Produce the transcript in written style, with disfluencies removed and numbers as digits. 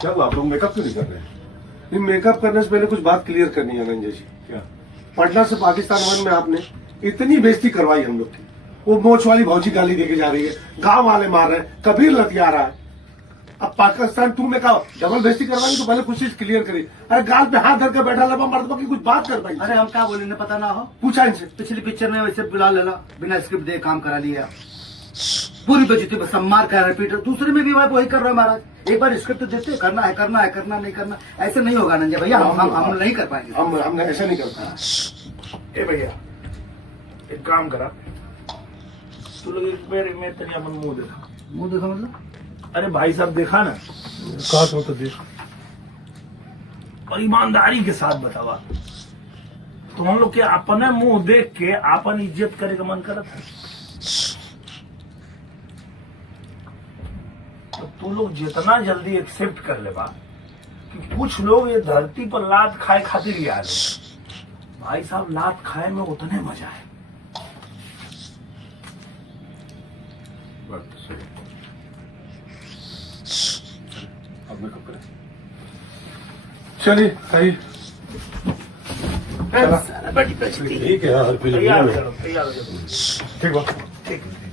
क्या हुआ, आप लोग मेकअप क्यों नहीं कर रहे हैं? नहीं, मेकअप करने से पहले कुछ बात क्लियर करनी है रंजय जी। क्या? पटना से पाकिस्तान वन में आपने इतनी बेइज्जती करवाई हम लोग की। वो मोच वाली भौजी गाली देके जा रही है, गांव वाले मार रहे हैं, कबीर लतिया रहा है। अब पाकिस्तान टू में कहा डबल बेइज्जती करवाई तो पहले कुछ चीज क्लियर करी। अरे गाल पे हाथ धर के बैठा लबा मर्दबा की कुछ बात कर पाई। अरे हम क्या बोले, पता ना हो। पूछा इनसे। पिछली पिक्चर में वैसे बुला लेला, बिना स्क्रिप्ट दे काम करा लिया, पूरी बेइज्जती बस मार कर रिपीट। दूसरे में भी वही कर रहा है महाराज। एक बार स्क्रिप्ट देते, करना है करना है, करना नहीं करना, ऐसे नहीं होगा नंजा भैया। हम नहीं कर पाएंगे। हमने ऐसा नहीं करता। ए भैया एक काम करा, तू लोग एक बार मैं तेरी अपन मुंह देखा। मुंह देखा मतलब? अरे भाई साहब देखा ना, कहा तो देख। और ईमानदारी के साथ बतावा, तो हम लोग के अपने मुंह देख के अपन इज्जत करे का मन करत है। तो तू लोग जितना जल्दी एक्सेप्ट कर ले बा कि कुछ लोग ये धरती पर लात खाए खातिर ही आ रहे। भाई साहब लात खाए में उतने मजा है। बात तो सही। अब मेकअप करें। चलिए सही। सारा बड़ी बेइज्जती। ठीक है यार, तैयार हो जाओ, तैयार हो जाओ। ठीक बात। ठीक है।